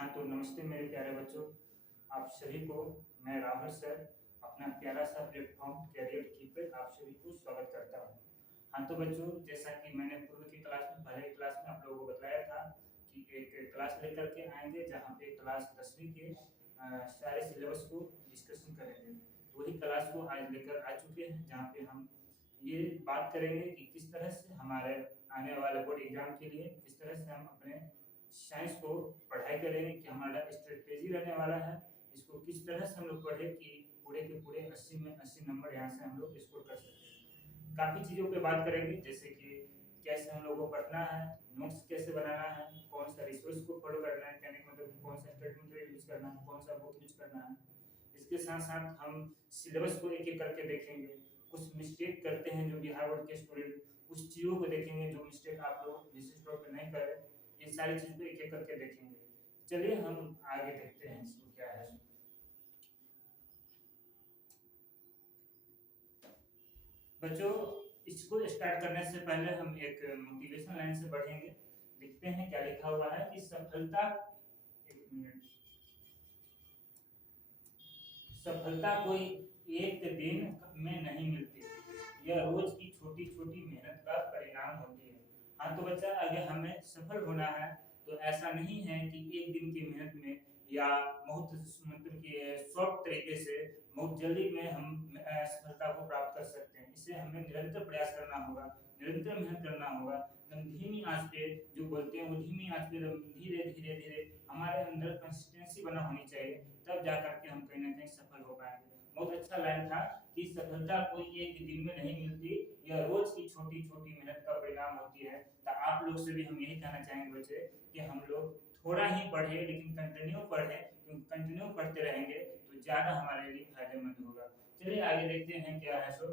हाँ, तो नमस्ते मेरे प्यारे बच्चों। आप सभी को मैं राहुल सर अपना प्यारा सा प्लेटफ़ॉर्म करियर की पे आप सभी को स्वागत करता हूँ। हाँ, तो बच्चों जैसा कि मैंने पूर्व की क्लास में पहले की क्लास में आप लोगों को बताया था कि एक क्लास लेकर के आएँगे जहाँ पे क्लास 10वीं के सारे सिलेबस को डिस्कशन करेंगे। तो वही क्लास को आज लेकर आ चुके हैं जहाँ पे हम ये बात करेंगे कि किस तरह से हमारे आने वाले बोर्ड एग्ज़ाम के लिए किस तरह से हम अपने साइंस को पढ़ाई करेंगे कि हमारा स्ट्रेटेजी रहने वाला है, इसको किस तरह से हम लोग पढ़ें कि पूरे के पूरे 80 में 80 नंबर यहाँ से हम लोग स्कोर कर सकें। काफ़ी चीज़ों पे बात करेंगे जैसे कि कैसे हम लोगों को पढ़ना है, नोट्स कैसे बनाना है, कौन सा रिसोर्स को फॉलो करना है, कहने का मतलब कौन सा स्टेटमेंट यूज़ करना है, कौन सा बुक यूज़ करना है। इसके साथ-साथ हम सिलेबस को एक-एक करके देखेंगे। कुछ मिस्टेक करते हैं जो बिहार बोर्ड के स्टूडेंट, उस चीज़ों को देखेंगे जो मिस्टेक आप लोग विशेष तौर पे नहीं करें। ये सारी चीज़ को एक-एक करके देखेंगे। चलिए हम आगे देखते हैं इसमें क्या है। बच्चों इसको स्टार्ट करने से पहले हम एक मोटिवेशन लाइन से बढ़ेंगे। देखते हैं क्या लिखा हुआ है कि सफलता 1 मिनट। सफलता कोई एक दिन में नहीं मिलती, यह रोज की छोटी-छोटी मेहनत का परिणाम होती है। हाँ, तो बच्चा अगर हमें सफल होना है तो ऐसा नहीं है कि एक दिन की मेहनत में या बहुत मतलब कि शॉर्ट तरीके से बहुत जल्दी में हम सफलता को प्राप्त कर सकते हैं। इससे हमें निरंतर प्रयास करना होगा, निरंतर मेहनत करना होगा। एकदम धीमी आँच पे जो बोलते हैं वो धीमी आँच पे एकदम धीरे-धीरे हमारे अंदर कंसिस्टेंसी बना होनी चाहिए, तब जा कर के हम कहीं न कहीं सफल हो पाएँगे। बहुत अच्छा लाइन था कि सफलता कोई एक दिन में नहीं मिलती, यह रोज की छोटी-छोटी मेहनत का परिणाम होती है। तो आप लोग से भी हम यही कहना चाहेंगे बच्चे कि हम लोग थोड़ा ही पढ़ें लेकिन कंटिन्यू पढ़ें, क्योंकि कंटिन्यू पढ़ते रहेंगे तो ज़्यादा हमारे लिए फ़ायदेमंद होगा। चलिए आगे देखते हैं क्या है सो।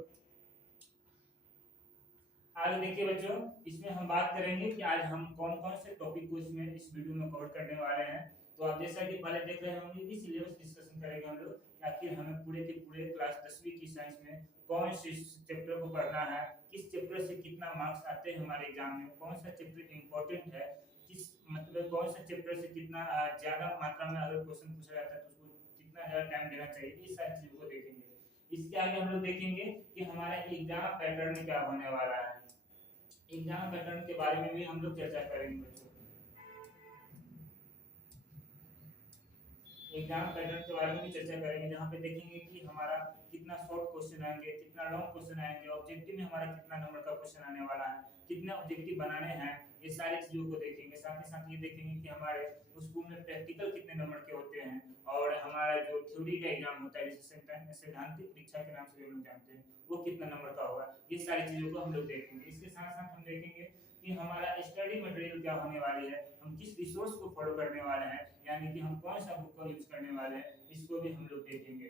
आगे देखिए बच्चों, इसमें हम बात करेंगे कि आज हम कौन-कौन से टॉपिक को इसमें इस वीडियो में कवर करने वाले हैं। तो आप जैसा कि पहले देख रहे होंगे कि सिलेबस डिस्कशन करेंगे हम लोग कि आखिर हमें पूरे के पूरे क्लास 10वीं की साइंस में कौन से चैप्टर को पढ़ना है, किस चैप्टर से कितना मार्क्स आते हैं हमारे एग्जाम में, कौन सा चैप्टर इम्पोर्टेंट है, किस मतलब कौन सा चैप्टर से कितना ज़्यादा मात्रा में अगर क्वेश्चन पूछा जाता है तो उसको कितना ज़्यादा टाइम देना चाहिए, ये सारी चीज़ों को देखेंगे। इसके आगे हम लोग देखेंगे कि हमारा एग्जाम पैटर्न क्या होने वाला है। एग्जाम पैटर्न के बारे में भी हम लोग चर्चा करेंगे बच्चों। एग्जाम पैटर्न के बारे में भी चर्चा करेंगे जहाँ पे देखेंगे कि हमारा कितना शॉर्ट क्वेश्चन आएंगे, कितना लॉन्ग क्वेश्चन आएंगे, ऑब्जेक्टिव में हमारा कितना नंबर का क्वेश्चन आने वाला है, कितने ऑब्जेक्टिव बनाने हैं, ये सारी चीज़ों को देखेंगे। साथ ही साथ ये देखेंगे कि हमारे स्कूल में प्रैक्टिकल कितने नंबर के होते हैं और हमारा जो थ्योरी का एग्जाम होता है जिसे सैद्धांतिक परीक्षा के नाम से हम लोग जानते हैं वो कितना नंबर का होगा। ये सारी चीज़ों को हम लोग देखेंगे। इसके साथ साथ हम देखेंगे कि हमारा स्टडी मटेरियल क्या होने वाली है, हम किस रिसोर्स को फॉलो करने वाले हैं, यानी कि हम कौन सा बुक का यूज़ करने वाले हैं, इसको भी हम लोग देखेंगे।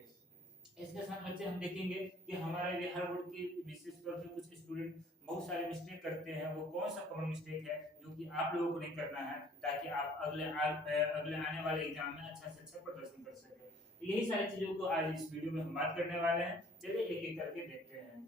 इसके साथ बच्चे हम देखेंगे कि हमारे बिहार बोर्ड के विशेष तौर पे कुछ स्टूडेंट बहुत सारे मिस्टेक करते हैं, वो कौन सा कॉमन मिस्टेक है जो कि आप लोगों को नहीं करना है, ताकि आप अगले आने वाले एग्जाम में अच्छा से अच्छा प्रदर्शन कर सकें। तो यही सारी चीज़ों को आज इस वीडियो में हम बात करने वाले हैं। चलिए एक-एक करके देखते हैं।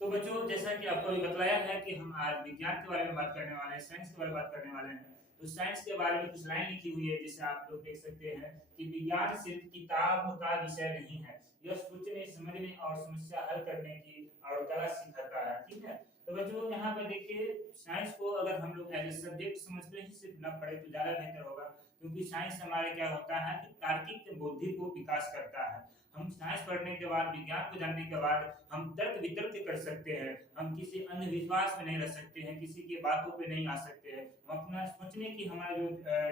तो बच्चों जैसा कि आपको अभी बतलाया है कि हम आज विज्ञान के बारे में बात करने वाले हैं, साइंस के बारे में बात करने वाले हैं। तो साइंस के बारे में कुछ लाइन लिखी हुई है जिसे आप लोग देख सकते हैं कि विज्ञान सिर्फ किताब का विषय नहीं है, यह सोचने, समझने और समस्या हल करने की और कला सिखाता है। ठीक है? तो बच्चों यहाँ पर देखिए साइंस को अगर हम लोग एज ए सब्जेक्ट समझते ही सिर्फ न पढ़े तो ज़्यादा बेहतर होगा, क्योंकि साइंस हमारे क्या होता है कि तार्किक बुद्धि को विकास करता है। हम साइंस पढ़ने के बाद, विज्ञान को जानने के बाद हम तर्क वितर्क कर सकते हैं, हम किसी अंधविश्वास में नहीं रह सकते हैं, किसी की बातों पे नहीं आ सकते हैं। हम अपना सोचने की हमारा जो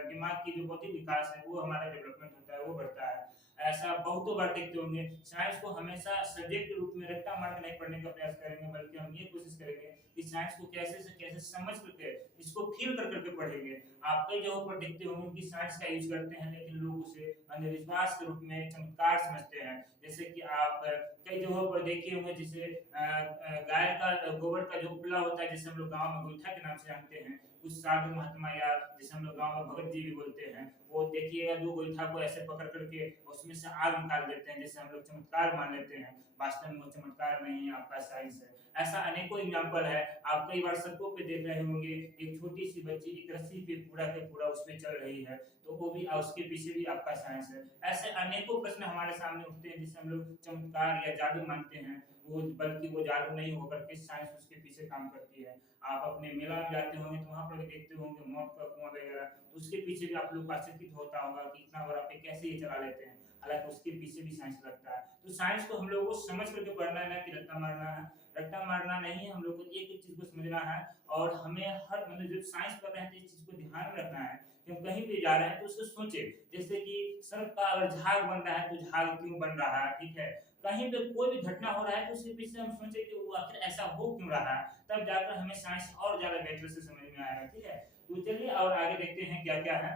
दिमाग की जो बौद्धिक विकास है वो हमारा डेवलपमेंट होता है, वो बढ़ता है। ऐसा बहुतों बार देखते होंगे, साइंस को हमेशा सब्जेक्ट के रूप में रट्टा मार के नहीं पढ़ने का प्रयास करेंगे, बल्कि हम ये कोशिश करेंगे कि साइंस को कैसे से कैसे समझ करके इसको फील कर करके पढ़ेंगे। आप कई जगहों पर देखते होंगे कि साइंस का यूज़ करते हैं, लेकिन लोग उसे अंधविश्वास के रूप में चमत्कार समझते हैं। जैसे कि आप कई जगहों पर देखे होंगे जैसे गाय का गोबर का जो उपला होता है जिसे हम लोग गाँव में गोईठा के नाम से जानते हैं, उस साधु महात्मा या जैसे हम लोग गाँव में भगत जी भी बोलते हैं, वो देखिएगा 2 गोईठा को ऐसे पकड़ करके उसमें से आग निकाल देते हैं, जैसे हम लोग चमत्कार मान लेते हैं, वास्तव में वो चमत्कार नहीं है, आपका साइंस है। ऐसा अनेकों एग्जाम्पल है। आप कई बार सड़कों पे देख रहे होंगे, एक छोटी सी बच्ची एक रस्सी पे पूरा के पूरा उस पे चल रही है, तो वो भी उसके पीछे भी आपका साइंस है। ऐसे अनेकों प्रश्न हमारे सामने उठते हैं जिसे हम लोग चमत्कार या जादू मानते हैं, वो बल्कि वो जादू नहीं होकर के साइंस उसके पीछे काम करती है। आप अपने मेला में जाते होंगे तो वहाँ पर भी देखते होंगे मौत का कुआं वगैरह, तो उसके पीछे भी आप लोग को आश्चर्यचकित होता होगा कि इतना बड़ा पे कैसे ये चला लेते हैं, हालांकि उसके पीछे भी साइंस लगता है। तो साइंस को हम लोगों को समझ करके पढ़ना है, ना कि रट्टा मारना है। रट्टा मारना नहीं है, हम लोग को एक एक चीज को समझना है, और हमें हर मतलब जब साइंस पढ़ रहे हैं तो इस चीज को ध्यान में रखना है कि हम कहीं भी जा रहे हैं तो उसको सोचे, जैसे कि सड़क का अगर झाग बन रहा है तो झाग क्यों बन रहा है, ठीक है। कहीं पे कोई भी घटना हो रहा है तो उसके पीछे हम सोचे कि वो आखिर ऐसा हो क्यों रहा है, तब जाकर हमें साइंस और ज्यादा बेहतर से समझ में आएगा, ठीक है। तो चलिए और आगे देखते हैं क्या क्या है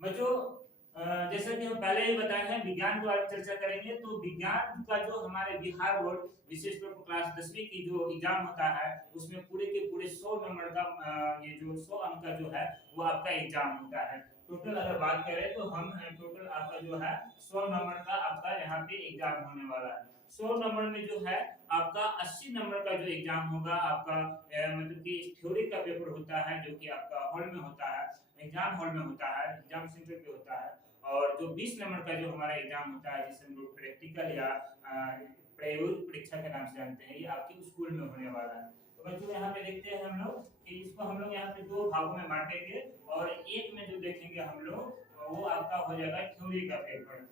बच्चों। जैसा कि हम पहले ही बताए हैं, विज्ञान को आज चर्चा करेंगे। तो विज्ञान का जो हमारे बिहार बोर्ड विशेष तौर पर क्लास 10वीं की जो एग्जाम होता है, उसमें पूरे के पूरे 100 नंबर का ये जो 100 अंक का जो है वो आपका एग्जाम होता है। टोटल अगर बात करें तो हम टोटल आपका जो है 100 नंबर का आपका यहाँ पे एग्जाम होने वाला है। 100 नंबर में जो है आपका 80 नंबर का जो एग्जाम होगा आपका मतलब कि थ्योरी का पेपर होता है, जो कि आपका हॉल में होता है, एग्जाम हॉल में होता है, एग्जाम सेंटर पे होता है। और जो 20 नंबर का जो हमारा एग्जाम होता है, जिसे हम लोग प्रैक्टिकल या प्रायोगिक परीक्षा के नाम से जानते हैं, ये आपके स्कूल में होने वाला है। तो बच्चों यहाँ पे देखते हैं हम लोग कि इसको हम लोग यहाँ पे 2 भागों में बांटेंगे, और एक में जो देखेंगे हम लोग वो आपका हो जाएगा थ्योरी का पेपर।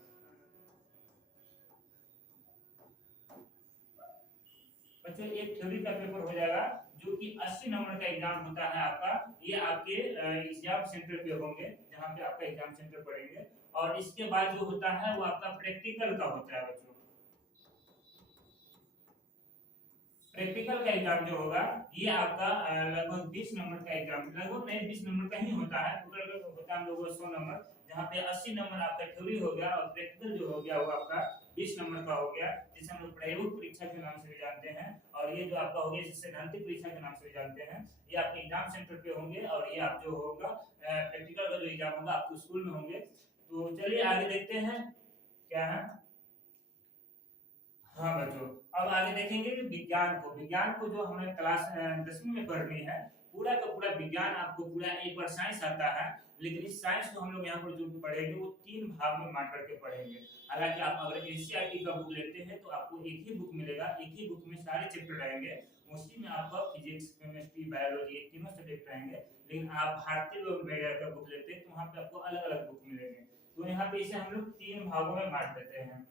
बच्चों एक थ्योरी का पेपर हो जाएगा जो कि 80 नंबर का एग्जाम होता है आपका, ये आपके एग्जाम सेंटर पे होंगे, जहाँ पे आपका एग्जाम सेंटर पड़ेंगे। और इसके बाद जो होता है वो आपका प्रैक्टिकल का होता है बच्चों। प्रैक्टिकल का एग्जाम जो होगा ये आपका लगभग 20 नंबर का एग्जाम, लगभग नहीं 20 नंबर का ही होता है, टोटल होता है हम लोगों को 100 नंबर, जहाँ पे 80 नंबर आपका थ्योरी हो गया और प्रैक्टिकल जो हो गया वो आपका 20 नंबर का हो गया, जिसे हम लोग प्रायोगिक परीक्षा के नाम से भी जानते हैं। और ये जो आपका हो गया जिसे सैद्धांतिक परीक्षा के नाम से भी जानते हैं, ये आपके एग्जाम सेंटर पे होंगे, और ये आप जो होगा प्रैक्टिकल का जो एग्जाम होगा आपके स्कूल में होंगे। तो चलिए आगे देखते हैं क्या है। हाँ बच्चों, अब आगे देखेंगे कि विज्ञान को जो हमें क्लास 10वीं में पढ़नी है, पूरा का पूरा विज्ञान आपको पूरा एक बार साइंस आता है, लेकिन इस साइंस को हम लोग यहाँ पर जो पढ़ेंगे वो 3 भाग में बांट करके पढ़ेंगे। हालांकि आप अगर एनसीईआरटी का बुक लेते हैं तो आपको एक ही बुक मिलेगा, एक ही बुक में सारे चैप्टर रहेंगे, उसी में आपका फिजिक्स केमिस्ट्री बायोलॉजी तीनों सब्जेक्ट रहेंगे। लेकिन आप भारतीय वगैरह का बुक लेते हैं तो वहाँ पे आपको अलग अलग बुक मिलेंगे। तो यहाँ पे इसे हम लोग 3 भागों में बांट देते हैं।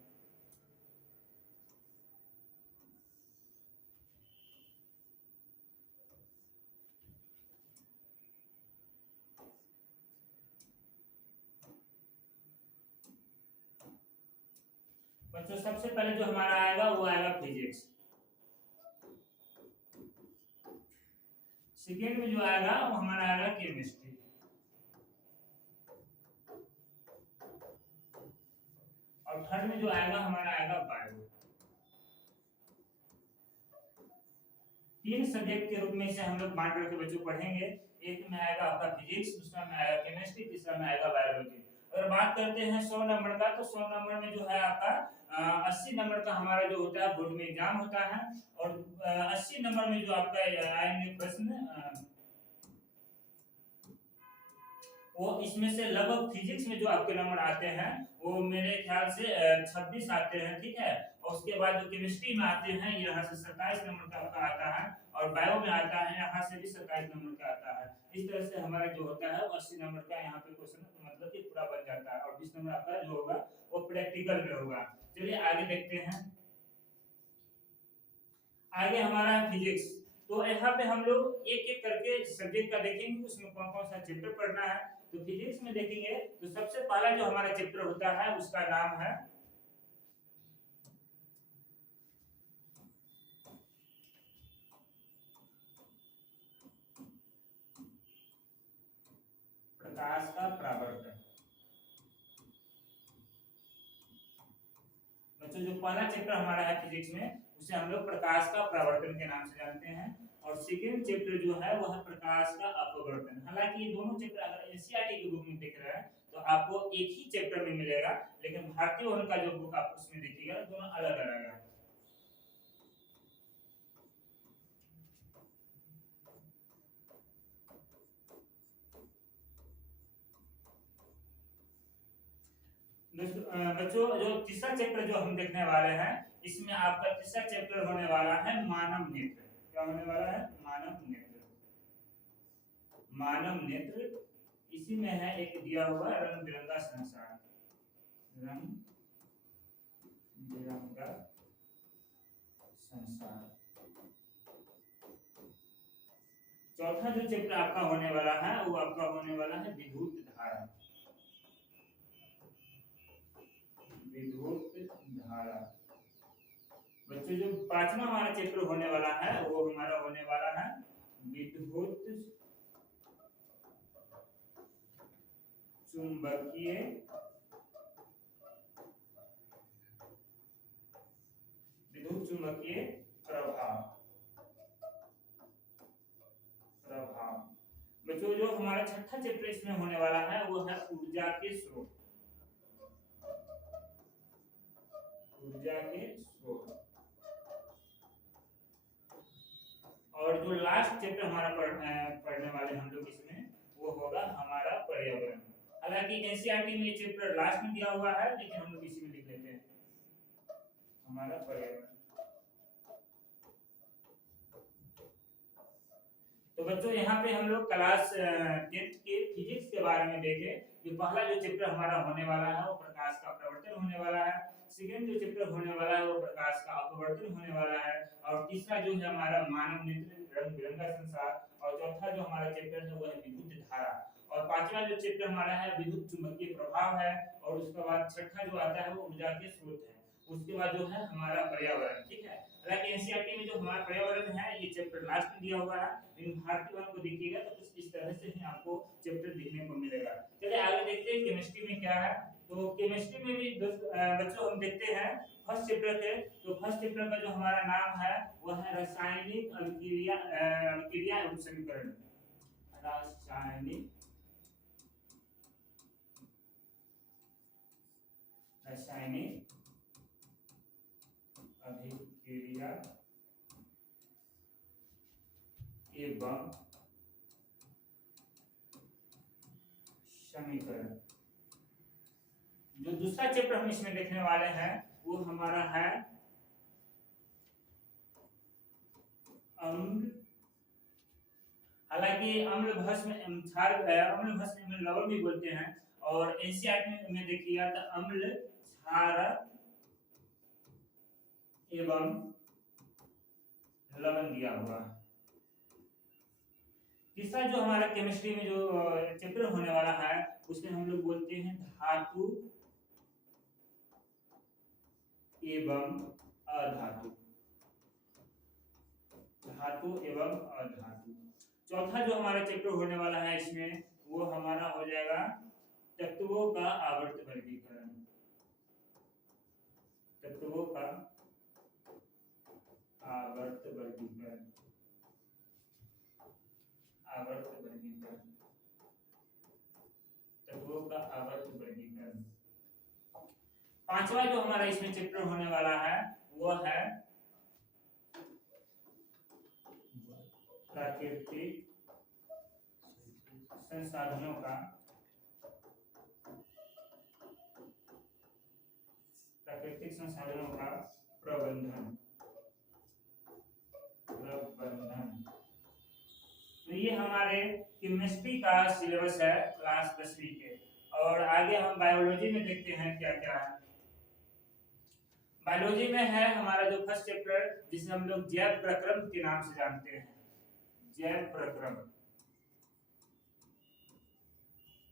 बच्चों सबसे पहले जो हमारा आएगा वो आएगा फिजिक्स, सेकेंड में जो आएगा वो हमारा आएगा केमिस्ट्री, और थर्ड में जो आएगा हमारा आएगा बायो। 3 सब्जेक्ट के रूप में इसे हम लोग बांट करके बच्चों पढ़ेंगे। एक में आएगा आपका फिजिक्स, दूसरा में आएगा केमिस्ट्री, तीसरा में आएगा बायोलॉजी। अगर बात करते हैं 100 नंबर का, तो 100 नंबर में जो है आपका 80 नंबर का हमारा जो होता है बोर्ड में एग्जाम होता है, और 80 नंबर में जो आपका आएंगे प्रश्न वो इसमें से लगभग फिजिक्स में जो आपके नंबर आते हैं वो मेरे ख्याल से 26 आते हैं, ठीक है। और उसके बाद जो केमिस्ट्री में आते हैं यहाँ से 27 नंबर का आपका आता है, और बायो में आता है यहाँ से भी 27 नंबर का आता है। इस तरह से हमारा जो होता है वो 80 नंबर का यहाँ पे क्वेश्चन मतलब कि पूरा बन जाता है, और 20 नंबर आपका जो होगा वो प्रैक्टिकल में होगा। चलिए आगे देखते हैं। आगे हमारा फिजिक्स, तो यहाँ पे हम लोग एक एक करके सब्जेक्ट का देखेंगे उसमें कौन कौन सा चैप्टर पढ़ना है। तो फिजिक्स में देखेंगे तो सबसे पहला जो हमारा चैप्टर होता है उसका नाम है प्रकाश का परावर्तन। बच्चों जो पहला चैप्टर हमारा है फिजिक्स में उसे हम लोग प्रकाश का परावर्तन के नाम से जानते हैं। और सेकेंड चैप्टर जो है वह है प्रकाश का अपवर्तन। हालांकि ये दोनों चैप्टर अगर एनसीईआरटी की बुक में देख रहे हैं तो आपको एक ही चैप्टर में मिलेगा, लेकिन भारतीय वन का जो बुक आप उसमें देखिएगा दोनों अलग अलग है। बच्चों जो तीसरा चैप्टर जो हम देखने वाले हैं, इसमें आपका तीसरा चैप्टर होने वाला है मानव नेत्र। क्या होने वाला है? मानव नेत्र। मानव नेत्र, इसी में है एक दिया हुआ रंग बिरंगा संसार। रंग बिरंगा संसार। चौथा जो चैप्टर आपका होने वाला है वो आपका होने वाला है विद्युत धारा। विद्युत धारा। बच्चों जो पांचवा हमारा चैप्टर होने वाला है वो हमारा होने वाला है विद्युत चुंबकीय प्रभाव। बच्चों जो हमारा छठा चैप्टर इसमें होने वाला है वो है ऊर्जा के स्रोत। ऊर्जा के स्रोत। और जो लास्ट चैप्टर हमारा पढ़ने वाले हम लोग इसमें वो होगा हमारा पर्यावरण। हालांकि एनसीईआरटी में ये चैप्टर लास्ट में दिया हुआ है, लेकिन हम लोग इसी में लिख लेते हैं हमारा पर्यावरण। तो बच्चों यहाँ पे हम लोग क्लास 10th के फिजिक्स के बारे में देखे। जो पहला जो चैप्टर हमारा होने वाला है वो प्रकाश का प्रवर्तन होने वाला है। सेकेंड जो चैप्टर होने वाला है वो प्रकाश का अपवर्तन होने वाला है। और तीसरा जो है हमारा मानव नेत्र, रंग बिरंगा संसार। और चौथा जो हमारा चैप्टर है वो है विद्युत धारा। और पांचवा जो चैप्टर हमारा है विद्युत चुंबकीय प्रभाव है। और उसके बाद छठा जो आता है वो ऊर्जा के स्रोत है। उसके बाद जो है हमारा पर्यावरण। ठीक है, हालांकि एनसीईआरटी में जो हमारा पर्यावरण है ये चैप्टर लास्ट में दिया हुआ है, लेकिन भारतीय वन को देखिएगा तो कुछ इस तरह से ही आपको चैप्टर देखने को मिलेगा। चलिए आगे देखते हैं केमिस्ट्री में क्या है। तो केमिस्ट्री में भी बच्चों हम देखते हैं फर्स्ट चैप्टर थे। तो फर्स्ट चैप्टर का जो हमारा नाम है वो है रासायनिक अभिक्रिया एवं समीकरण। रासायनिक अभिक्रिया एवं समीकरण। जो दूसरा चैप्टर हम इसमें देखने वाले हैं वो हमारा है अम्ल। हालांकि अम्ल भस्म एवं लवण भी बोलते हैं। और एनसीईआरटी में देखिएगा तो अम्ल, क्षारक एवं लवण दिया हुआ है। तीसरा जो हमारा केमिस्ट्री में जो चैप्टर होने वाला है उसमें हम लोग बोलते हैं धातु एवं अधातु। धातु एवं अधातु। चौथा जो हमारा चैप्टर होने वाला है इसमें वो हमारा हो जाएगा तत्वों का आवर्त वर्गीकरण। तत्वों का आवर्त वर्गीकरण। आवर्त वर्गीकरण। तत्वों का आवर्त वर्गीकरण। पांचवा जो हमारा इसमें चैप्टर होने वाला है वो है प्राकृतिक संसाधनों का प्रबंधन। तो ये हमारे केमिस्ट्री का सिलेबस है क्लास 10वीं के। और आगे हम बायोलॉजी में देखते हैं क्या क्या है। बायोलॉजी में है हमारा जो फर्स्ट चैप्टर जिसे हम लोग जैव प्रक्रम के नाम से जानते हैं। जैव प्रक्रम।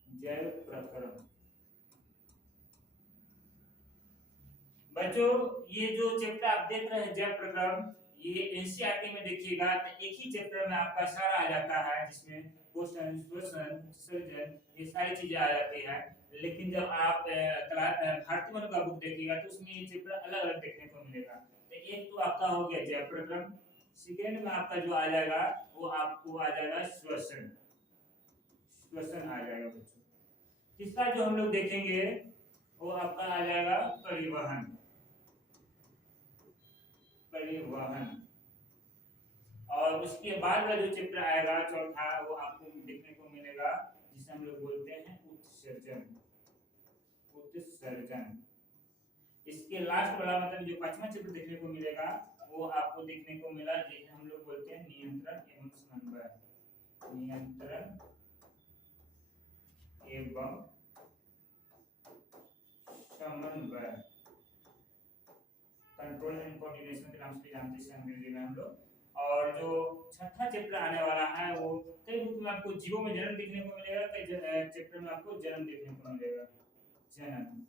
जैव प्रक्रम। बच्चों ये जो चैप्टर आप देख रहे हैं जैव प्रक्रम, ये एनसीईआरटी में देखिएगा तो एक ही चैप्टर में आपका सारा आ जाता है, जिसमें क्वेश्चन, श्वसन, उत्सर्जन, ये सारी चीजें आ जाती हैं। लेकिन जब आप भारतीय का बुक देखिएगा तो उसमें ये चैप्टर अलग अलग देखने को मिलेगा। तो एक तो आपका हो गया जैव प्रक्रम, सेकेंड में आपका जो आ जाएगा वो आपको आ जाएगा श्वसन, श्वसन आ जाएगा बच्चों। तीसरा जो हम लोग देखेंगे वो आपका आ जाएगा परिवहन, परिवहन। और उसके बाद का जो चैप्टर आएगा चौथा वो आपको देखने को मिलेगा जिसे हम लोग बोलते हैं उत्सर्जन, उत्सर्जन। इसके लास्ट वाला मतलब जो पांचवा चैप्टर देखने को मिलेगा वो आपको देखने को मिला जिसे हम लोग बोलते हैं नियंत्रण एवं समन्वय, नियंत्रण एवं समन्वय, कंट्रोल एंड कोऑर्डिनेशन के नाम से जानते हैं अंग्रेजी में हम लोग। और जो छठा चैप्टर आने वाला है वो कई बुक में आपको जीवों में जन्म देखने को मिलेगा, कई चैप्टर में आपको जन्म देखने को मिलेगा, जन्म।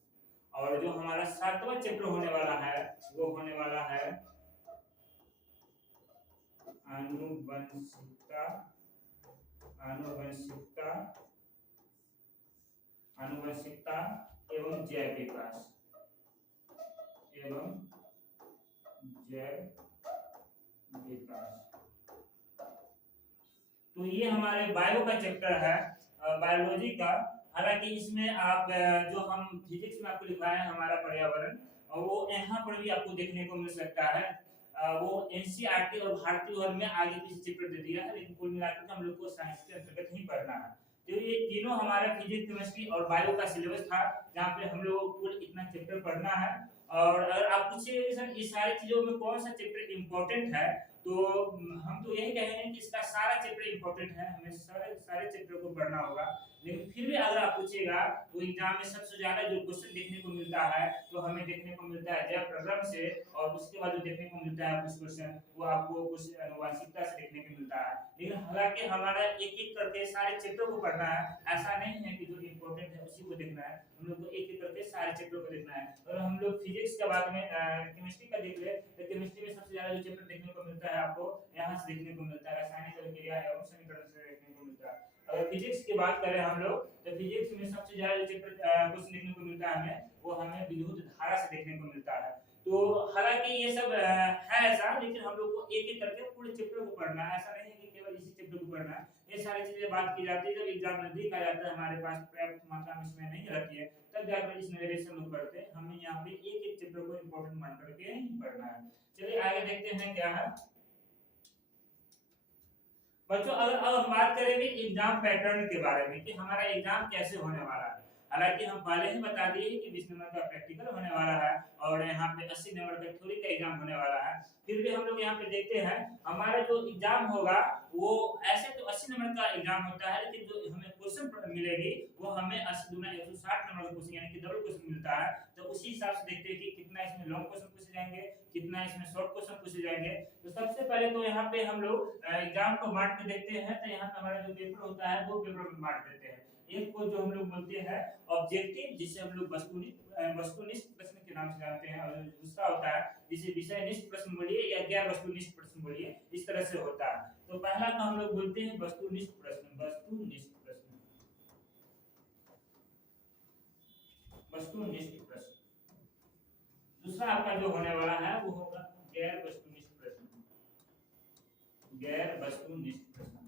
और जो हमारा सातवां चैप्टर होने वाला है वो होने वाला है आनुवंशिकता, आनुवंशिकता, आनुवंशिकता एवं जैव विकास, एवं जैव विकास। तो ये हमारे बायो का चैप्टर है, बायोलॉजी का। हालांकि इसमें आप जो हम फिजिक्स में आपको लिखा है हमारा पर्यावरण, वो यहाँ पर भी आपको देखने को मिल सकता है। वो एनसीईआरटी और भारतीय वर्ग में आगे पीछे चैप्टर दे दिया है, लेकिन कुल मिलाकर हम लोग को साइंस के अंतर्गत ही पढ़ना है। तो ये तीनों हमारा फिजिक्स, केमिस्ट्री और बायो का सिलेबस था, जहाँ पे हम लोग को कुल इतना चैप्टर पढ़ना है। और अगर आप पूछिए सर इस सारी चीजों में कौन सा चैप्टर इंपॉर्टेंट है, तो हम तो यही कहेंगे कि इसका सारा चैप्टर इंपॉर्टेंट है, हमें सारे चैप्टर को पढ़ना होगा। लेकिन फिर भी अगर आप पूछिएगा तो एग्जाम में सबसे ज्यादा जो क्वेश्चन देखने को मिलता है तो हमें देखने को मिलता है जैव प्रक्रम से, और उसके बाद जो देखने को मिलता है कुछ क्वेश्चन वो आपको कुछ आनुवंशिकता से देखने को मिलता है। लेकिन हालांकि हमारा एक एक करके सारे चैप्टर को पढ़ना है, ऐसा नहीं है कि जो इंपॉर्टेंट है उसी को देखना है, हम लोग को एक एक करके सारे चैप्टर को देखना है। और हम लोग फिजिक्स के बाद में केमिस्ट्री का देख ले तो केमिस्ट्री में सबसे ज्यादा जो चैप्टर देखने को मिलता है आपको यहाँ से देखने को मिलता है, रासायनिक अभिक्रिया एवं समीकरण से देखने को मिलता है। अगर फिजिक्स की बात करें हम लोग तो फिजिक्स में सबसे ज्यादा जो चैप्टर क्वेश्चन देखने को मिलता है हमें, वो हमें विद्युत धारा से देखने को मिलता है। तो हालांकि ये सब है ऐसा, लेकिन हम लोग को एक एक करके पूरे चैप्टर को पढ़ना है, ऐसा नहीं है कि केवल इसी चैप्टर को पढ़ना है। ये सारी चीजें बात की जाती है जब एग्जाम नजदीक आ जाता है, हमारे पास पर्याप्त मात्रा में समय नहीं रहती है, तब जाकर इस नजरिए से हम लोग पढ़ते हैं। हमें यहाँ पे एक एक चैप्टर को इंपॉर्टेंट मान करके पढ़ना है। चलिए आगे देखते हैं क्या है बच्चों। अगर अब हम बात करेंगे एग्जाम पैटर्न के बारे में कि हमारा एग्जाम कैसे होने वाला है। हालांकि हम पहले ही बता दिए कि 20 नंबर का प्रैक्टिकल होने वाला है और यहाँ पे 80 नंबर का थ्योरी का एग्जाम होने वाला है। फिर भी हम लोग यहाँ पे देखते हैं हमारा जो एग्जाम होगा वो ऐसे तो 80 नंबर का एग्जाम होता है, लेकिन जो हमें क्वेश्चन मिलेगी वो हमें 80 गुना 160 नंबर का क्वेश्चन यानी कि डबल क्वेश्चन मिलता है। तो उसी हिसाब से देखते हैं कि कितना इसमें लॉन्ग क्वेश्चन पूछे जाएंगे, कितना इसमें शॉर्ट क्वेश्चन पूछे जाएंगे। तो सबसे पहले तो यहाँ पे हम लोग एग्जाम को बांट के देखते हैं। तो यहाँ पे हमारा जो पेपर होता है दो पेपर में बांट देते हैं। एक को जो हम लोग बोलते हैं ऑब्जेक्टिव, जिसे हम लोग वस्तुनिष्ठ प्रश्न के नाम से जानते हैं, और दूसरा होता है जिसे विषयनिष्ठ प्रश्न बोलिए या गैर वस्तुनिष्ठ प्रश्न बोलिए, इस तरह से होता है। तो पहला का हम लोग बोलते हैं वस्तुनिष्ठ प्रश्न, वस्तुनिष्ठ प्रश्न, वस्तुनिष्ठ प्रश्न। दूसरा आपका जो होने वाला है वो होगा गैर वस्तुनिष्ठ प्रश्न, गैर वस्तुनिष्ठ प्रश्न।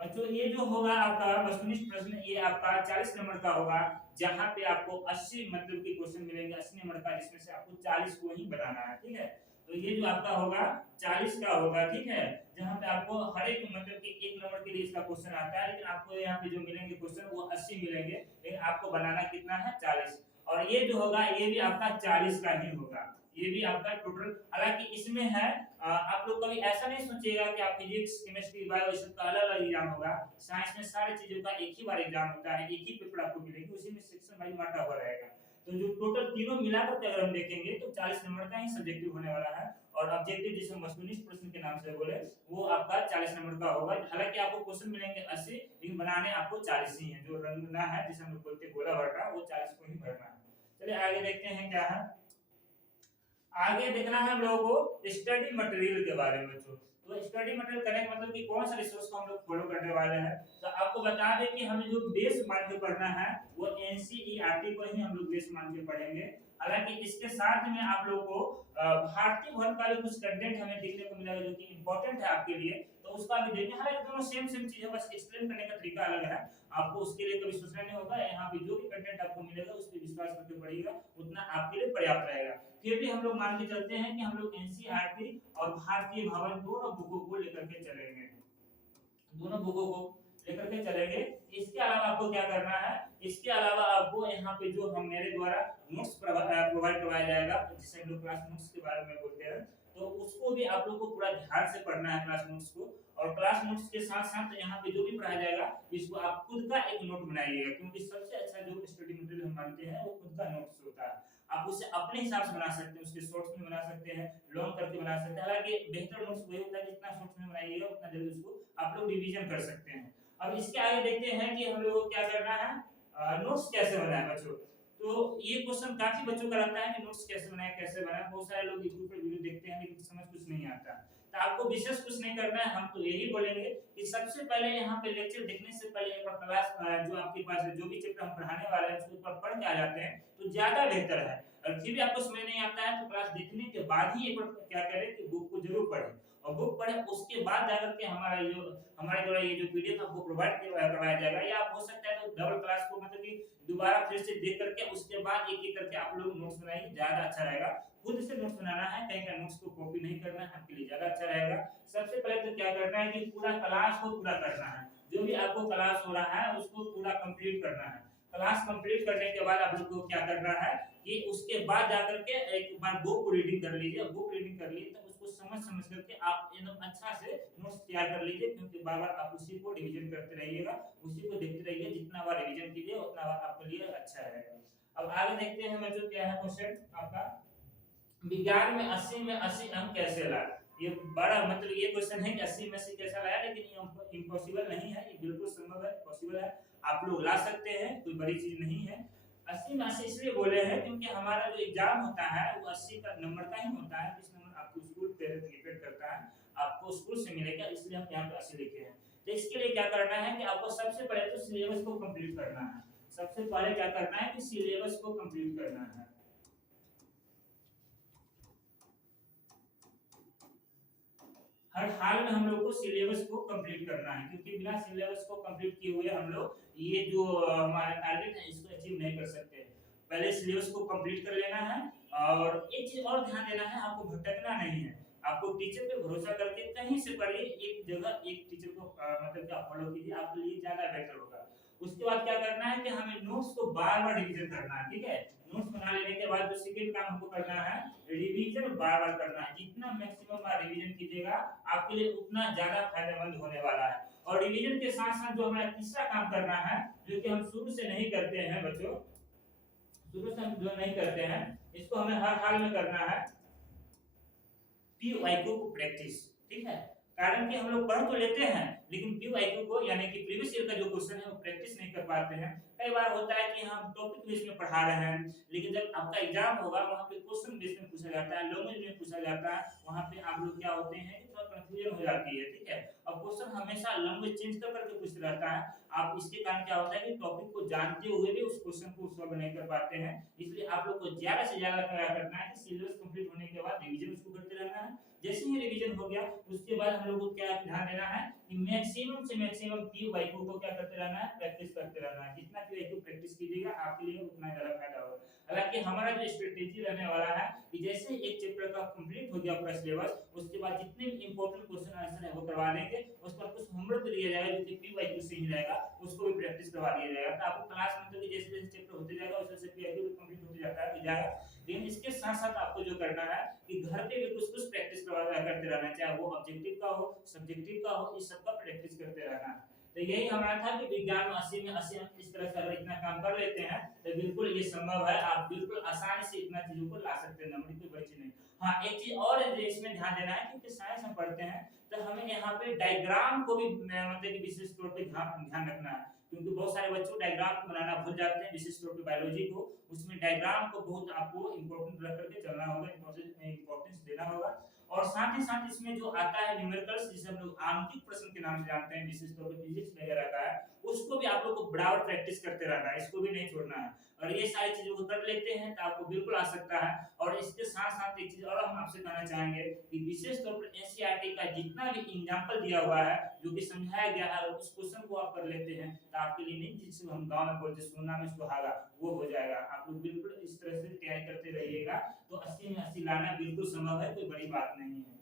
बच्चों ये जो होगा आपका वस्तुनिष्ठ प्रश्न, ये आपका 40 नंबर का होगा, जहां पे आपको 80 मतलब के क्वेश्चन मिलेंगे 80 नंबर का, जिसमें से आपको 40 को ही बनाना है, ठीक है। तो ये जो आपका होगा 40 का होगा, ठीक है, जहां पे आपको हर एक मतलब कि 1 नंबर के लिए इसका क्वेश्चन आता है, लेकिन आपको यहाँ पे जो मिलेंगे क्वेश्चन वो 80 मिलेंगे, लेकिन आपको बनाना कितना है 40। और ये जो होगा ये भी आपका 40 का ही होगा, ये भी आपका टोटल। हालांकि इसमें है आप लोग कभी ऐसा नहीं सोचिएगा कि आप फिजिक्स, केमिस्ट्री, बायो इस सबका अलग-अलग एग्जाम होगा। साइंस में सारी चीजों का एक ही बार एग्जाम होता है, एक ही पेपर आपको मिलेगी, उसी में सेक्शन वाइज बांटा हुआ रहेगा। तो जो टोटल तीनों मिलाकर के अगर हम देखेंगे तो 40 नंबर का ही सब्जेक्टिव होने वाला है। और ऑब्जेक्टिव जिसे वस्तुनिष्ठ प्रश्न के नाम से बोले वो आपका 40 नंबर का होगा। हालांकि आपको क्वेश्चन मिलेंगे 80, लेकिन बनाने आपको 40 ही हैं। जो रंगना है जिसे हम लोग बोलते हैं गोला भरना, वो 40 को ही भरना है। चलिए आगे देखते हैं क्या है। आगे देखना है हम लोगों को स्टडी मटेरियल के बारे में बच्चों। तो स्टडी मटेरियल करने का मतलब कि कौन सा रिसोर्स को हम लोग फॉलो करने वाले हैं। तो आपको बता दें कि हमें जो बेस मान के पढ़ना है वो एनसीईआरटी को ही हम लोग बेस मान के पढ़ेंगे। हालांकि इसके साथ में आप लोगों को भारतीय भवन का भी कुछ कंटेंट हमें देखने को मिलेगा जो कि इंपॉर्टेंट है आपके लिए, तो उसका भी देखेंगे। हालांकि दोनों सेम सेम चीज है, बस एक्सप्लेन करने का तरीका अलग है। आपको उसके लिए कभी सोचना नहीं होगा, यहाँ पे जो भी कंटेंट आपको मिलेगा उस पर विश्वास करके पढ़िएगा, उतना आपके लिए पर्याप्त रहेगा। फिर भी हम लोग मान के चलते हैं कि हम लोग एनसीईआरटी और भारतीय भवन दोनों बुकों को लेकर के चलेंगे, दोनों बुकों को लेकर के चलेंगे। इसके अलावा आपको क्या करना है, इसके अलावा आपको यहाँ पे जो हम मेरे द्वारा नोट्स प्रोवाइड करवाया जाएगा, जिसे हम लोग क्लास नोट्स के बारे में बोलते हैं, तो उसको भी आप लोग को पूरा ध्यान से पढ़ना है क्लास नोट्स को। और क्लास नोट्स के साथ साथ यहाँ पे जो भी पढ़ाया जाएगा इसको आप खुद का एक नोट बनाइएगा, क्योंकि सबसे अच्छा जो स्टडी मटेरियल हम मानते हैं वो खुद का नोट्स होता है। आप उसे अपने हिसाब से बना सकते हैं, उसके शॉर्ट्स में बना सकते हैं, लॉन्ग करके बना सकते हैं। हालांकि बेहतर नोट्स वही होता है जितना शॉर्ट्स में बनाइएगा उतना जल्दी उसको आप लोग रिवीजन कर सकते हैं। अब इसके आगे देखते हैं कि हम लोगों को क्या करना है, नोट्स कैसे बनाएं बच्चों। तो ये क्वेश्चन काफी बच्चों का रहता है कि नोट्स कैसे बनाएं कैसे बनाएं। बहुत सारे लोग यूट्यूब पर वीडियो देखते हैं लेकिन समझ कुछ नहीं आता। तो आपको विशेष कुछ नहीं करना है, हम तो यही बोलेंगे कि सबसे पहले यहाँ पे लेक्चर देखने से पहले एक बार क्लास जो आपके पास जो भी चैप्टर हम पढ़ाने वाले हैं उसको ऊपर पढ़ के आ जाते हैं तो ज्यादा बेहतर है। और फिर भी आपको समझ नहीं आता है तो क्लास देखने के बाद ही एक बार क्या करें कि बुक को जरूर पढ़ें, और बुक पढ़े उसके बाद जाकर के हमारे द्वारा ये जो पीडीएफ आपको प्रोवाइड करवाया जाएगा, या आप हो सकता है तो डबल क्लास को मतलब कि दोबारा फिर से देख करके उसके बाद एक एक करके आप लोग नोट्स बनाइए, ज्यादा अच्छा रहेगा। खुद से नोट्स बनाना है, कहीं का नोट्स को कॉपी नहीं करना है, आपके लिए ज्यादा अच्छा रहेगा। सबसे पहले तो क्या करना है कि पूरा क्लास को पूरा करना है, जो भी आपको क्लास हो रहा है उसको पूरा कंप्लीट करना है। क्लास कंप्लीट करने के बाद आप लोग को क्या करना है कि उसके बाद जाकर के एक बार बुक रीडिंग कर लीजिए। बुक रीडिंग कर लिए तो उसको समझ समझ करके आप एकदम अच्छा से नोट्स तैयार कर लीजिए, क्योंकि बार बार आप उसी को रिवीजन करते रहिएगा, उसी को देखते रहिए। जितना बार रिवीजन कीजिए उतना बार आपके लिए अच्छा रहेगा। अब आगे देखते हैं बच्चों क्या है क्वेश्चन आपका, विज्ञान में 80 में 80 अंक कैसे लाए। ये बड़ा मतलब ये क्वेश्चन है कि 80 में 80 कैसे लाया, लेकिन ये इम्पॉसिबल नहीं है, ये बिल्कुल संभव है, पॉसिबल है, आप लोग ला सकते हैं, कोई बड़ी चीज नहीं है। 80 में 80 इसलिए बोले हैं क्योंकि हमारा जो एग्जाम होता है वो 80 का नंबर का ही होता है, 20 नंबर आपको स्कूल पे डिपेंड करता है, आपको स्कूल से मिलेगा, इसलिए हम यहाँ पे 80 लिखे हैं। तो इसके लिए क्या करना है कि आपको सबसे पहले तो सिलेबस को कंप्लीट करना है। सबसे पहले क्या करना है कि सिलेबस को कंप्लीट करना है। हर हाल में हम लोग को सिलेबस को कंप्लीट करना है, क्योंकि बिना सिलेबस को कंप्लीट किए हुए हम लोग ये जो हमारा टारगेट है इसको अचीव नहीं कर सकते। पहले सिलेबस को कंप्लीट कर लेना है, और एक चीज और ध्यान देना है, आपको भटकना नहीं है। आपको टीचर पे भरोसा करके कहीं से पढ़िए, एक जगह एक टीचर को मतलब कि आप फॉलो कीजिए, आपके लिए ज्यादा बेहतर होगा। उसके बाद क्या करना है कि हमें नोट्स को बार बार रिवीजन करना है, ठीक है। नोट्स बना लेने के बाद जो सेकंड काम हमको करना है रिवीजन बार बार करना है। जितना मैक्सिमम बार रिवीजन कीजिएगा आपके लिए उतना ज्यादा फायदेमंद होने वाला है। और रिवीजन के साथ साथ जो हमारा तीसरा काम करना है, जो कि हम शुरू से नहीं करते हैं बच्चों, शुरू से हम जो नहीं करते हैं इसको हमें हर हाल में करना है, पीवाईक्यू को प्रैक्टिस, ठीक है। कारण कि हम लोग पढ़ तो लेते हैं लेकिन पीवाईक्यू को यानी कि प्रीवियस ईयर का जो क्वेश्चन है वो प्रैक्टिस नहीं कर पाते हैं। कई बार होता है कि हम टॉपिक बेस में पढ़ा रहे हैं, लेकिन जब आपका एग्जाम होगा वहां पे क्वेश्चन बेस में पूछा जाता है, लैंग्वेज में पूछा जाता है, वहां पे आप लोग क्या होते हैं कि थोड़ा कंफ्यूजन हो जाती है, ठीक है। अब क्वेश्चन हमेशा लैंग्वेज चेंज कर करके पूछ रहता है, आप इसके कारण क्या होता है कि टॉपिक को जानते हुए भी उस क्वेश्चन को सॉल्व नहीं कर पाते हैं। इसलिए आप लोग को ज्यादा से ज्यादा क्या करना है कि सिलेबस कंप्लीट होने के बाद रिवीजन उसको करते रहना है। जैसे ही रिवीजन हो गया उसके बाद हम लोग को क्या ध्यान देना है कि मैक्सिमम से मैक्सिमम पीवाईक्यू को क्या करते रहना है, प्रैक्टिस करते रहना है। जितना पीवाईक्यू प्रैक्टिस कीजिएगा आपके लिए उतना ज्यादा फायदा होगा। हालांकि हमारा जो स्ट्रेटेजी रहने वाला है कि जैसे एक चैप्टर का कंप्लीट हो गया पूरा सिलेबस, उसके बाद जितने भी इंपॉर्टेंट क्वेश्चन आंसर है वो करवा देंगे, उस पर कुछ होमवर्क दिया जाएगा जो कि पीवाईक्यू से ही रहेगा, उसको भी प्रैक्टिस करवा दिया जाएगा। तो आपको क्लास में तो जैसे जैसे चैप्टर होते जाएगा वैसे वैसे पीवाईक्यू भी कंप्लीट होते जाएगा। लेकिन इसके साथ साथ आपको जो करना है कि घर पे भी कुछ कुछ प्रैक्टिस करते रहना है, चाहे वो ऑब्जेक्टिव का हो सब्जेक्टिव का हो, इस सब का प्रैक्टिस करते रहना है। तो यही हमारा था कि विज्ञान में 80 में 80 अंक इस तरह से अगर इतना काम कर लेते हैं तो बिल्कुल ये संभव है, आप बिल्कुल आसानी से इतना चीजों को ला सकते हैं, नंबर कोई बड़ी चीज नहीं। हाँ एक चीज और है जो इसमें ध्यान देना है, क्योंकि साइंस में पढ़ते हैं तो हमें यहाँ पे डायग्राम को भी मतलब कि विशेष तौर पे ध्यान रखना है, क्योंकि बहुत सारे बच्चों डायग्राम को बनाना भूल जाते हैं, विशेष तौर पे बायोलॉजी को, उसमें डायग्राम को बहुत आपको इंपॉर्टेंट रख करके चलना होगा, इंपॉर्टेंस देना होगा। और साथ ही साथ इसमें जो आता है न्यूमेरिकल्स, जिसे हम लोग आंकिक प्रश्न के नाम से जानते हैं, विशेष तौर पे फिजिक्स वगैरह का है, उसको भी आप लोग को बराबर प्रैक्टिस करते रहना है, इसको भी नहीं छोड़ना है। और ये सारी चीजों को कर लेते हैं तो आपको बिल्कुल आ सकता है। और इसके साथ साथ एक चीज और हम आपसे कहना चाहेंगे कि विशेष तौर पर एनसीईआरटी का जितना भी एग्जांपल दिया हुआ है, जो कि समझाया गया है, उस क्वेश्चन को आप कर लेते हैं तो आपके लिए नहीं, जिसे हम गांव में बोलते सोना में सुहागा, वो हो जाएगा। आप लोग बिल्कुल इस तरह से तैयारी करते रहिएगा तो 80 में 80 लाना बिल्कुल संभव है, कोई बड़ी बात नहीं है।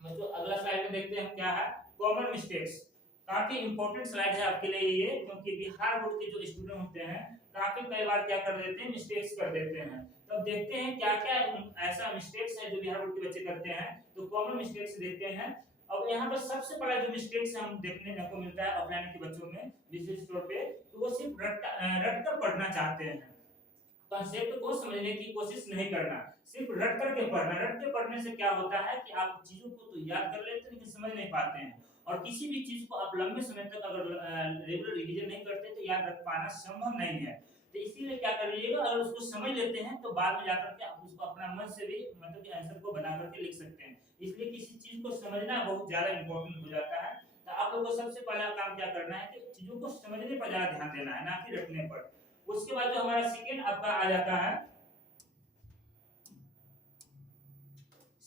मतलब अगला स्लाइड में देखते हैं क्या है, कॉमन मिस्टेक्स। काफी इंपॉर्टेंट स्लाइड है आपके लिए ये, क्योंकि बिहार बोर्ड के जो स्टूडेंट होते हैं काफी कई बार क्या कर देते हैं, मिस्टेक्स कर देते हैं। तब देखते हैं क्या क्या ऐसा मिस्टेक्स है जो बिहार बोर्ड के बच्चे करते हैं, तो कॉमन मिस्टेक्स देखते हैं। अब यहाँ पर सबसे बड़ा जो मिस्टेक्स हम देखने को मिलता है ऑफलाइन के बच्चों में विशेष तौर पे, तो वो सिर्फ रट कर पढ़ना चाहते हैं, कॉन्सेप्ट को समझने की कोशिश नहीं करना, सिर्फ रट करके पढ़ना। रट के पढ़ने से क्या होता है कि आप चीजों को तो याद कर लेते हैं लेकिन समझ नहीं पाते हैं, और किसी भी चीज को आप लंबे समय तक अगर रेगुलर रिवीजन नहीं करते तो याद रख पाना संभव नहीं है। तो इसीलिए क्या कर लीजिएगा, अगर उसको समझ लेते हैं तो बाद में जाकर के आप उसको अपना मन से भी मतलब कि आंसर को बना करके लिख सकते हैं। इसलिए किसी चीज को समझना बहुत ज्यादा इंपॉर्टेंट हो जाता है। तो आप लोगों को सबसे पहला काम क्या करना है कि चीजों को समझने पर ज्यादा ध्यान देना है, ना कि रटने पर। उसके बाद जो हमारा सेकंड आपका आ जाता है,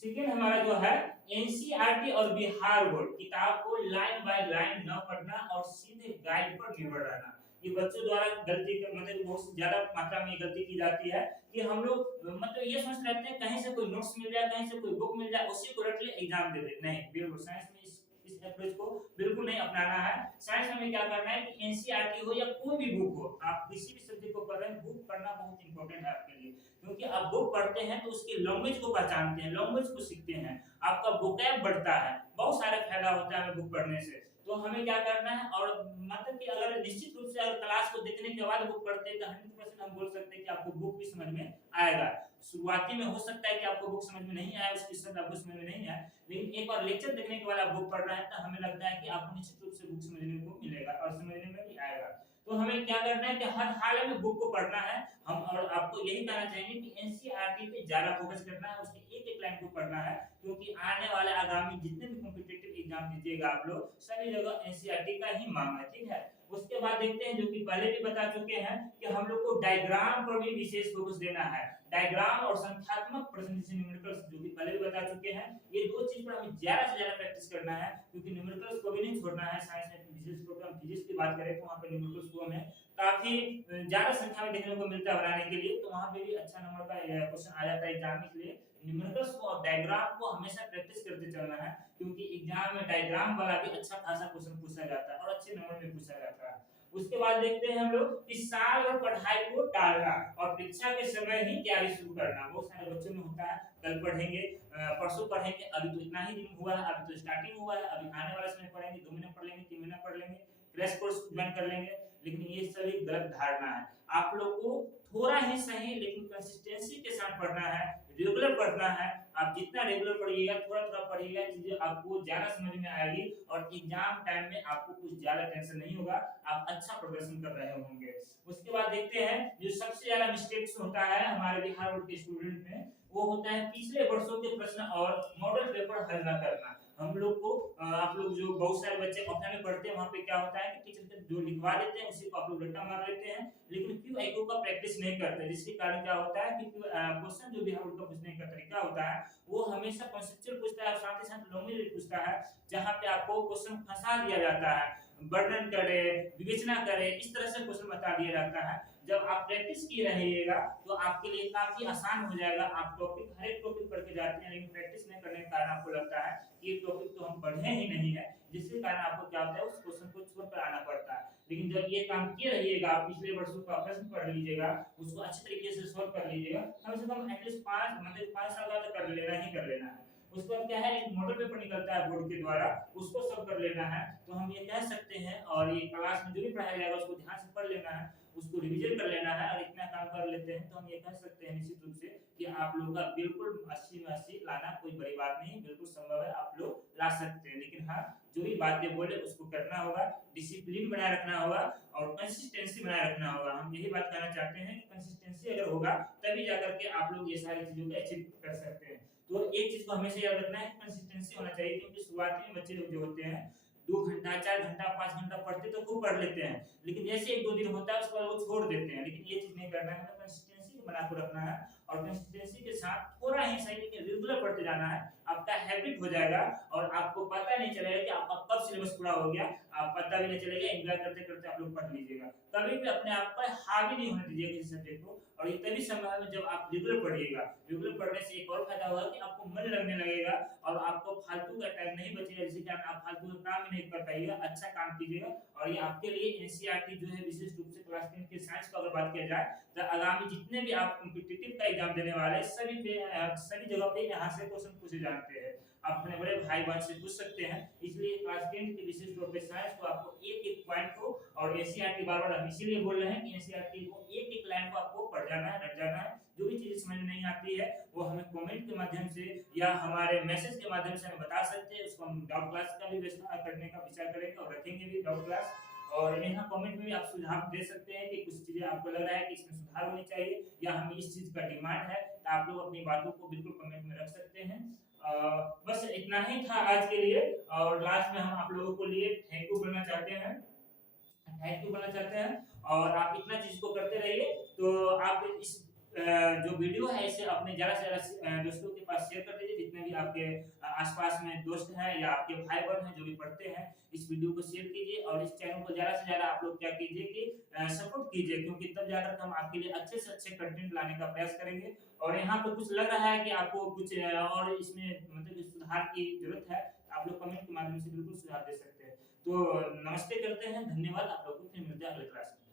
सेकंड हमारा जो है एनसीईआरटी और बिहार बोर्ड किताब को लाइन बाय लाइन न पढ़ना और सीधे गाइड पर निर्भर रहना। ये बच्चों द्वारा गलती मतलब बहुत ज्यादा मात्रा में गलती की जाती है कि हम लोग मतलब ये सोच रहे हैं कहीं से कोई नोट्स मिल जाए, कहीं से कोई बुक मिल जाए, उसी को रट ले एग्जाम दे दे। नहीं, बिल्कुल साइंस में इस अप्रोच को बिल्कुल नहीं अपनाना है। साइंस में क्या करना है कि एनसीईआरटी हो या कोई भी बुक हो, आप किसी भी सब्जेक्ट को पढ़ रहे हैं, बुक पढ़ना बहुत इंपॉर्टेंट है आपके लिए, क्योंकि आप बुक पढ़ते हैं तो उसकी लैंग्वेज को पहचानते हैं, लैंग्वेज को सीखते हैं, आपका वोकैब बढ़ता है, बहुत सारे फायदा होता है हमें बुक पढ़ने से। तो हमें क्या करना है, और मतलब कि अगर निश्चित रूप से अगर क्लास को देखने के बाद बुक पढ़ते हैं तो 100% हम बोल सकते हैं कि आपको बुक भी समझ में आएगा। शुरुआती में हो सकता है कि आपको बुक समझ में नहीं आए, उसकी शब्द आपको समझ में नहीं आए, लेकिन एक बार लेक्चर देखने के बाद आप बुक पढ़ रहे हैं तो हमें लगता है कि आपको निश्चित रूप से बुक समझने को मिलेगा और समझने में भी आएगा। तो हमें क्या करना है कि हर हाल में बुक को पढ़ना है हम, और आपको यही कहना चाहेंगे कि एनसीईआरटी पे ज्यादा फोकस करना है, उसके एक एक लाइन को पढ़ना है, क्योंकि आने वाले आगामी जितने भी कॉम्पिटिटिव एग्जाम दीजिएगा आप लोग, सभी जगह एनसीईआरटी का ही मांग है, ठीक है। उसके बाद देखते हैं, जो कि पहले भी बता चुके हैं, कि हम लोग को डायग्राम पर भी विशेष फोकस देना है। डायग्राम और संख्यात्मक प्रेजेंटेशन न्यूमेरिकल्स, जो कि पहले भी बता चुके हैं, ये दो चीज पर हमें ज्यादा से ज्यादा प्रैक्टिस करना है, क्योंकि न्यूमेरिकल्स को भी नहीं छोड़ना है। साइंस में विशेष तौर पर हम फिजिक्स की बात करें तो वहां पे न्यूमेरिकल्स को हमें काफी ज्यादा संख्या में देखने को मिलता है बनाने के लिए, तो वहां पे भी अच्छा नंबर का क्वेश्चन आ जाता है एग्जाम। इसलिए न्यूमेरिकल्स को और डायग्राम को हमेशा प्रैक्टिस करते चलना है, क्योंकि एग्जाम में डायग्राम वाला भी अच्छा खासा क्वेश्चन पूछा जाता है और अच्छे नंबर में पूछा जाता है। उसके बाद देखते हैं हम लोग इस साल और पढ़ाई को टालना और परीक्षा के समय ही तैयारी शुरू करना। बहुत सारे बच्चों में होता है, कल पढ़ेंगे, परसों पढ़ेंगे, अभी तो इतना ही दिन हुआ है, अभी तो स्टार्टिंग हुआ है, अभी आने वाले समय पढ़ेंगे, 2 महीने पढ़ लेंगे, 3 महीने पढ़ लेंगे, क्रैश कोर्स ज्वाइन कर लेंगे। लेकिन ये सभी गलत धारणा है। आप लोग को थोड़ा ही सही लेकिन कंसिस्टेंसी के साथ पढ़ना है, रेगुलर पढ़ना है। आप जितना रेगुलर पढ़िएगा, थोड़ा थोड़ा पढ़िएगा, चीजें आपको ज्यादा समझ में आएगी और एग्जाम टाइम में आपको कुछ ज्यादा टेंशन नहीं होगा, आप अच्छा प्रदर्शन कर रहे होंगे। उसके बाद देखते हैं, जो सबसे ज्यादा मिस्टेक्स होता है हमारे बिहार बोर्ड के स्टूडेंट में, वो होता है पिछले वर्षों के प्रश्न और मॉडल पेपर हल न करना। हम लोग को आप लोग जो बहुत सारे बच्चे ऑफलाइन में पढ़ते हैं, वहां पे क्या होता है कि टीचर जो लिखवा देते हैं उसी को आप लोग रट्टा मार लेते हैं, लेकिन क्यू का प्रैक्टिस नहीं करते, जिसके कारण क्या होता है कि क्वेश्चन जो भी हम लोग का पूछने का तरीका होता है वो हमेशा कॉन्सेप्चुअल पूछता है और साथ ही साथ लॉन्ग पूछता है, जहां पे आपको क्वेश्चन फंसा दिया जाता है, वर्णन करे, विवेचना करे, इस तरह से क्वेश्चन बता दिया जाता है। जब आप प्रैक्टिस किए रहिएगा तो आपके लिए काफी आसान हो जाएगा। आप टॉपिक हर एक टॉपिक पढ़ के जाते हैं, लेकिन प्रैक्टिस नहीं करने के कारण आपको लगता है कि ये टॉपिक तो हम पढ़े ही नहीं है, जिसके कारण आपको क्या होता है उस क्वेश्चन को छोड़कर आना पड़ता है। लेकिन जब ये काम किए रहिएगा, आप पिछले वर्षों का प्रश्न पढ़ लीजिएगा, उसको अच्छे तरीके से सॉल्व कर लीजिएगा, कम से कम एटलीस्ट 5 साल का तो कर लेना ही कर लेना है। उसके बाद क्या है, एक मॉडल पेपर निकलता है बोर्ड के द्वारा, उसको सब कर लेना है। तो हम ये कह सकते हैं, और ये क्लास में जो भी पढ़ाया जाएगा उसको ध्यान से पढ़ लेना है, उसको रिवीजन कर लेना है, और इतना काम कर लेते हैं तो हम ये कह सकते हैं निश्चित रूप से कि आप लोगों का बिल्कुल 80 में 80 लाना कोई बड़ी बात नहीं, बिल्कुल संभव है, आप लोग ला सकते हैं। लेकिन हाँ, जो भी बातें बोले उसको करना होगा, डिसिप्लिन बनाए रखना होगा और कंसिस्टेंसी बनाए रखना होगा। हम यही बात कहना चाहते हैं कि कंसिस्टेंसी अगर होगा तभी जाकर के आप लोग ये सारी चीज़ों को अचीव कर सकते हैं। तो एक चीज़ को हमेशा याद रखना है, कंसिस्टेंसी होना चाहिए, क्योंकि शुरुआती में बच्चे लोग जो होते हैं 2 घंटा, 4 घंटा, 5 घंटा पढ़ते तो खूब पढ़ लेते हैं, लेकिन जैसे 1-2 दिन होता है उसके बाद वो छोड़ देते हैं। लेकिन ये चीज़ नहीं करना है, हमें कंसिस्टेंसी को बना के रखना है और कंसिस्टेंसी के साथ थोड़ा ही सही लेकिन रेगुलर पढ़ते जाना है। आपका हैबिट हो जाएगा और आपको पता नहीं चलेगा कि आपका कब सिलेबस पूरा हो गया, आप पता भी नहीं चलेगा, एन्जॉय करते-करते आप लोग पढ़ लीजिएगा। कभी भी अपने आप पर हावी नहीं होने दीजिएगा किसी सब्जेक्ट को, और ये तभी संभव है जब आप रेगुलर पढ़िएगा। रेगुलर पढ़ने से एक और फायदा होगा कि आपको मन लगने लगेगा और आपको फालतू का टाइम नहीं बचेगा, जिससे कि आप फालतू का काम ही नहीं कर पाइएगा, अच्छा काम कीजिएगा। और ये आपके लिए एनसीईआरटी जो है विशेष रूप से क्लास 10 के साइंस को अगर बात किया जाए तो आगामी जितने भी आप कॉम्पिटिटिव का एग्जाम देने वाले हैं सभी जगह पे यहाँ से क्वेश्चन पूछे जाते हैं। आप अपने बड़े भाई-बहन से पूछ सकते हैं। इसलिए क्लास 10 के विशेष तौर पे साइंस को आपको एक-एक पॉइंट को, और एनसीईआरटी बार-बार हम इसीलिए बोल रहे हैं कि एनसीईआरटी को एक-एक लाइन को आपको पढ़ जाना है, रट जाना है। जो भी चीज़ समझ में नहीं आती है वो हमें कमेंट के माध्यम से या हमारे मैसेज के माध्यम से हमें बता सकते हैं। उसको हम डाउट क्लास का भी व्यवस्था करने का विचार करेंगे और रखेंगे भी डाउट क्लास। और यहाँ कमेंट में भी आप सुझाव दे सकते हैं कि कुछ चीज़ें आपको लग रहा है कि इसमें सुधार होनी चाहिए या हमें इस चीज़ का डिमांड है, तो आप लोग अपनी बातों को बिल्कुल कमेंट में रख सकते हैं। बस इतना ही था आज के लिए, और लास्ट में हम आप लोगों को लिए थैंक यू बोलना चाहते हैं। थैंक यू बोलना चाहते हैं और आप इतना चीज़ को करते रहिए। तो आप इस जो वीडियो है इसे अपने ज़्यादा से ज़्यादा दोस्तों के पास शेयर कर दीजिए, जितने भी आपके आस-पास में दोस्त हैं या आपके भाई-बहन हैं जो भी पढ़ते हैं, इस वीडियो को शेयर कीजिए और इस चैनल को ज़्यादा से ज़्यादा आप लोग क्या कीजिए कि सपोर्ट कीजिए, क्योंकि तब जाकर के हम आपके लिए अच्छे से अच्छे कंटेंट लाने का प्रयास करेंगे। और यहाँ पे कुछ लग रहा है कि आपको कुछ और इसमें मतलब कि सुधार की ज़रूरत है, आप लोग कमेंट के माध्यम से बिल्कुल सुझाव दे सकते हैं। तो नमस्ते करते हैं, धन्यवाद, आप लोगों को फिर मिलते हैं अगले क्लास में।